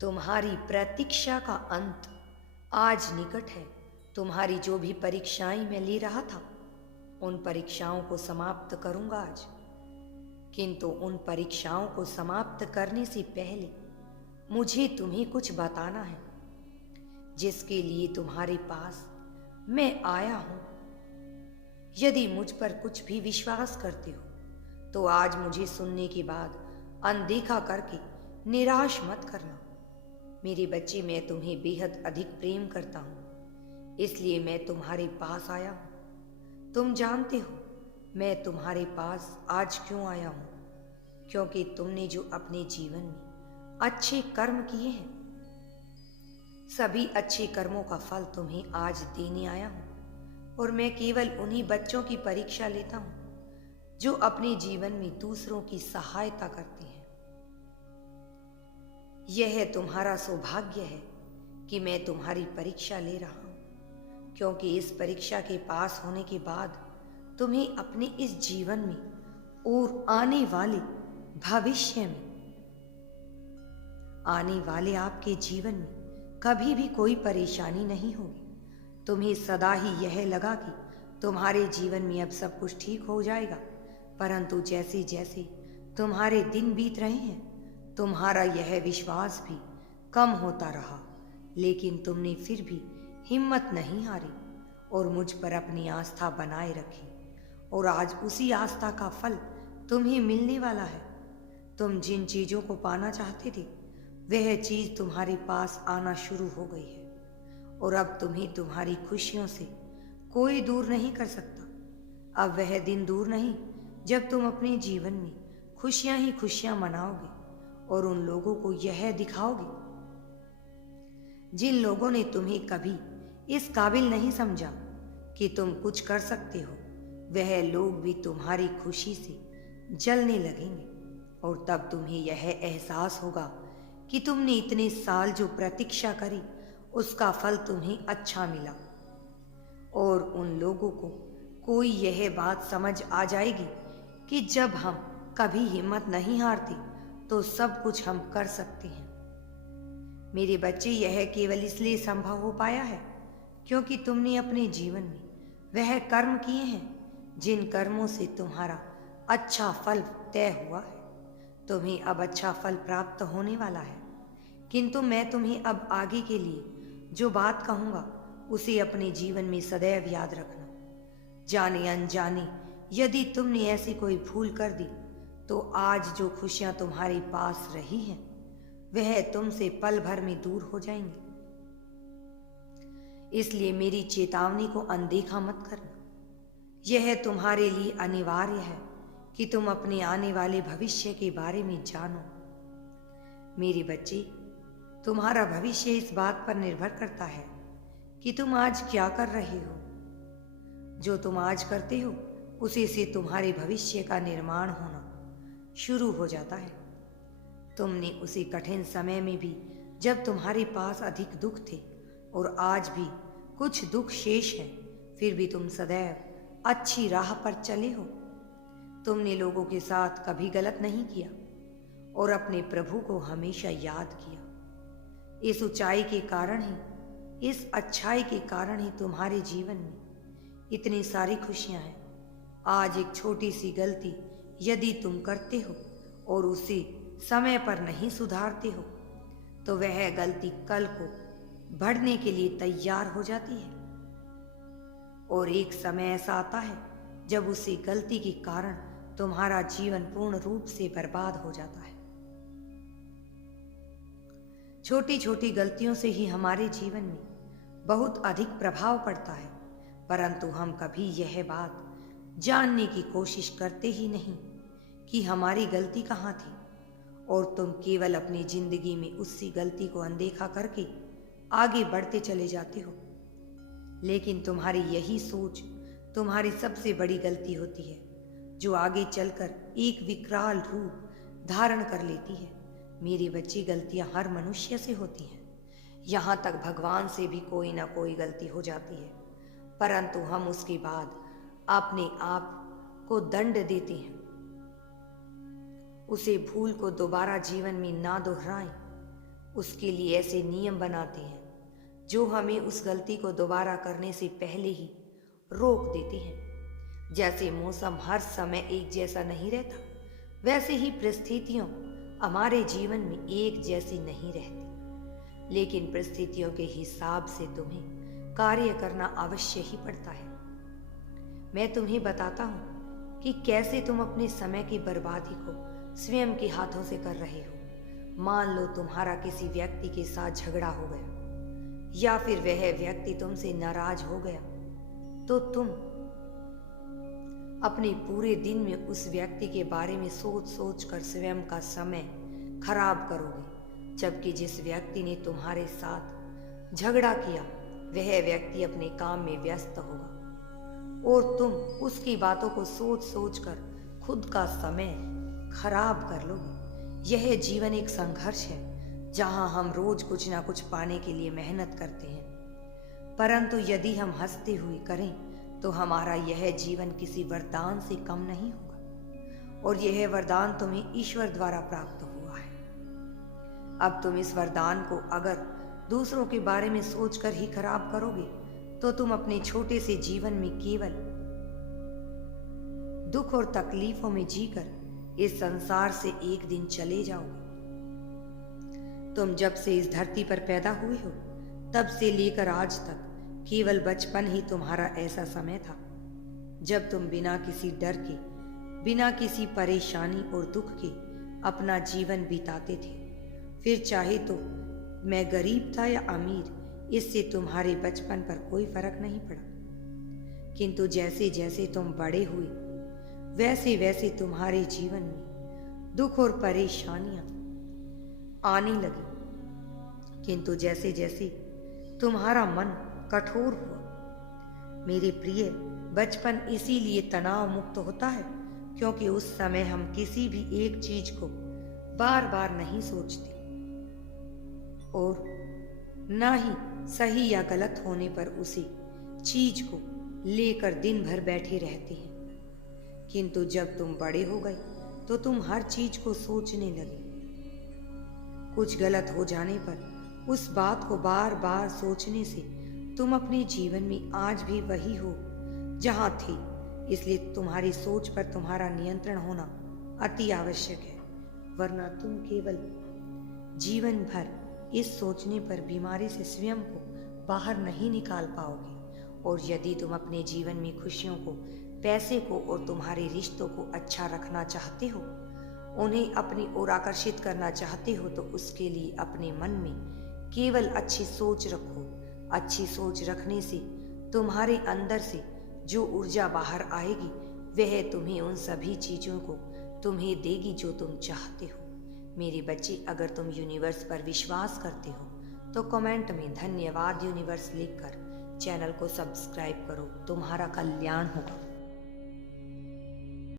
तुम्हारी प्रतीक्षा का अंत आज निकट है। तुम्हारी जो भी परीक्षाएं मैं ले रहा था, उन परीक्षाओं को समाप्त करूंगा आज। किंतु उन परीक्षाओं को समाप्त करने से पहले मुझे तुम्हें कुछ बताना है, जिसके लिए तुम्हारे पास मैं आया हूं। यदि मुझ पर कुछ भी विश्वास करते हो, तो आज मुझे सुनने के बाद अनदेखा करके निराश मत करना। मेरे बच्चे, मैं तुम्हें बेहद अधिक प्रेम करता हूं, इसलिए मैं तुम्हारे पास आया हूं। तुम जानते हो मैं तुम्हारे पास आज क्यों आया हूं? क्योंकि तुमने जो अपने जीवन में अच्छे कर्म किए हैं, सभी अच्छे कर्मों का फल तुम्हें आज देने आया हूं। और मैं केवल उन्हीं बच्चों की परीक्षा लेता हूं जो अपने जीवन में दूसरों की सहायता करते हैं। यह तुम्हारा सौभाग्य है कि मैं तुम्हारी परीक्षा ले रहा हूं, क्योंकि इस परीक्षा के पास होने के बाद तुम्हें अपने इस जीवन में और आने वाले भविष्य में, आने वाले आपके जीवन में कभी भी कोई परेशानी नहीं होगी। तुम्हें सदा ही यह लगा कि तुम्हारे जीवन में अब सब कुछ ठीक हो जाएगा, परंतु जैसे जैसे तुम्हारे दिन बीत रहे हैं, तुम्हारा यह विश्वास भी कम होता रहा। लेकिन तुमने फिर भी हिम्मत नहीं हारी और मुझ पर अपनी आस्था बनाए रखी, और आज उसी आस्था का फल तुम्हें मिलने वाला है। तुम जिन चीज़ों को पाना चाहते थे, वह चीज़ तुम्हारे पास आना शुरू हो गई है, और अब तुम्हें तुम्हारी खुशियों से कोई दूर नहीं कर सकता। अब वह दिन दूर नहीं जब तुम अपने जीवन में खुशियां ही खुशियां मनाओगे और उन लोगों को यह दिखाओगे जिन लोगों ने तुम्हें कभी इस काबिल नहीं समझा कि तुम कुछ कर सकते हो। वह लोग भी तुम्हारी खुशी से जलने लगेंगे, और तब तुम्हें यह एहसास होगा कि तुमने इतने साल जो प्रतीक्षा करी, उसका फल तुम्हें अच्छा मिला। और उन लोगों को कोई यह बात समझ आ जाएगी कि जब हम कभी हिम्मत नहीं हारते, तो सब कुछ हम कर सकते हैं। मेरे बच्चे, यह केवल इसलिए संभव हो पाया है क्योंकि तुमने अपने जीवन में वह कर्म किए हैं जिन कर्मों से तुम्हारा अच्छा फल तय हुआ है। तुम्हें अब अच्छा फल प्राप्त होने वाला है, किंतु मैं तुम्हें अब आगे के लिए जो बात कहूँगा, उसे अपने जीवन में सदैव याद रखना। जाने अनजाने यदि तुमने ऐसी कोई भूल कर दी, तो आज जो खुशियां तुम्हारे पास रही हैं, वह तुमसे पल भर में दूर हो जाएंगी। इसलिए मेरी चेतावनी को अनदेखा मत करना। यह तुम्हारे लिए अनिवार्य है कि तुम अपने आने वाले भविष्य के बारे में जानो। मेरे बच्चे, तुम्हारा भविष्य इस बात पर निर्भर करता है कि तुम आज क्या कर रहे हो। जो तुम आज करते हो, उसी से तुम्हारे भविष्य का निर्माण होना शुरू हो जाता है। तुमने उसी कठिन समय में भी, जब तुम्हारे पास अधिक दुख थे और आज भी कुछ दुख शेष है, फिर भी तुम सदैव अच्छी राह पर चले हो। तुमने लोगों के साथ कभी गलत नहीं किया और अपने प्रभु को हमेशा याद किया। इस ऊंचाई के कारण ही, इस अच्छाई के कारण ही तुम्हारे जीवन में इतनी सारी खुशियां हैं। आज एक छोटी सी गलती यदि तुम करते हो और उसे समय पर नहीं सुधारते हो, तो वह गलती कल को बढ़ने के लिए तैयार हो जाती है। और एक समय ऐसा आता है जब उसी गलती के कारण तुम्हारा जीवन पूर्ण रूप से बर्बाद हो जाता है। छोटी छोटी गलतियों से ही हमारे जीवन में बहुत अधिक प्रभाव पड़ता है, परंतु हम कभी यह बात जानने की कोशिश करते ही नहीं कि हमारी गलती कहाँ थी, और तुम केवल अपनी जिंदगी में उसी गलती को अनदेखा करके आगे बढ़ते चले जाते हो। लेकिन तुम्हारी यही सोच तुम्हारी सबसे बड़ी गलती होती है, जो आगे चलकर एक विकराल रूप धारण कर लेती है। मेरे बच्चे, गलतियां हर मनुष्य से होती हैं, यहाँ तक भगवान से भी कोई ना कोई गलती हो जाती है, परंतु हम उसके बाद अपने आप को दंड देते हैं। उसे भूल को दोबारा जीवन में ना दोहराएं। उसके लिए ऐसे नियम बनाते हैं जो हमें उस गलती को दोबारा करने से पहले ही रोक देते हैं। जैसे मौसम हर समय एक जैसा नहीं रहता, वैसे ही परिस्थितियां हमारे जीवन में एक जैसी नहीं रहती, लेकिन परिस्थितियों के हिसाब से तुम्हें कार्य करना अवश्य ही पड़ता है। मैं तुम्हें बताता हूं कि कैसे तुम अपने समय की बर्बादी को स्वयं के हाथों से कर रहे हो। मान लो तुम्हारा किसी व्यक्ति के साथ झगड़ा हो गया या फिर वह व्यक्ति तुमसे नाराज हो गया, तो तुम अपने पूरे दिन में उस व्यक्ति के बारे में सोच सोच कर स्वयं का समय खराब करोगे, जबकि जिस व्यक्ति ने तुम्हारे साथ झगड़ा किया वह व्यक्ति अपने काम में व्यस्त होगा और तुम उसकी बातों को सोच सोच कर खुद का समय खराब कर लोगे। यह जीवन एक संघर्ष है जहां हम रोज कुछ ना कुछ पाने के लिए मेहनत करते हैं, परंतु यदि हम हंसते हुए करें तो हमारा यह जीवन किसी वरदान से कम नहीं होगा, और यह वरदान तुम्हें ईश्वर द्वारा प्राप्त हुआ है। अब तुम इस वरदान को अगर दूसरों के बारे में सोचकर ही खराब करोगे तो तुम अपने छोटे से जीवन में केवल दुख और तकलीफों में जीकर इस संसार से एक दिन चले जाओगे। तुम जब से इस धरती पर पैदा हुए हो तब से लेकर आज तक केवल बचपन ही तुम्हारा ऐसा समय था जब तुम बिना किसी डर के, बिना किसी परेशानी और दुख के अपना जीवन बिताते थे। फिर चाहे तो मैं गरीब था या अमीर, इससे तुम्हारे बचपन पर कोई फर्क नहीं पड़ा, किंतु जैसे जैसे तुम बड़े हुए वैसे वैसे तुम्हारे जीवन में दुख और परेशानियां आने लगी। किंतु जैसे जैसे तुम्हारा मन कठोर हुआ, मेरे प्रिय, बचपन इसीलिए तनाव मुक्त होता है क्योंकि उस समय हम किसी भी एक चीज को बार बार नहीं सोचते और ना ही सही या गलत होने पर उसी चीज को लेकर दिन भर बैठे रहते हैं। किंतु जब तुम बड़े हो गए तो तुम हर चीज को सोचने लगे। कुछ गलत हो जाने पर उस बात को बार बार सोचने से तुम अपने जीवन में आज भी वही हो जहां थे, इसलिए तुम्हारी सोच पर तुम्हारा नियंत्रण होना अति आवश्यक है, वरना तुम केवल जीवन भर इस सोचने पर बीमारी से स्वयं को बाहर नहीं निकाल पाओगे। और यदि तुम अपने जीवन में खुशियों को, पैसे को और तुम्हारे रिश्तों को अच्छा रखना चाहते हो, उन्हें अपनी ओर आकर्षित करना चाहते हो, तो उसके लिए अपने मन में केवल अच्छी सोच रखो। अच्छी सोच रखने से तुम्हारे अंदर से जो ऊर्जा बाहर आएगी वह तुम्हें उन सभी चीजों को तुम्हें देगी जो तुम चाहते हो। मेरे बच्चे, अगर तुम यूनिवर्स पर विश्वास करते हो तो कमेंट में धन्यवाद यूनिवर्स लिखकर चैनल को सब्सक्राइब करो। तुम्हारा कल्याण होगा।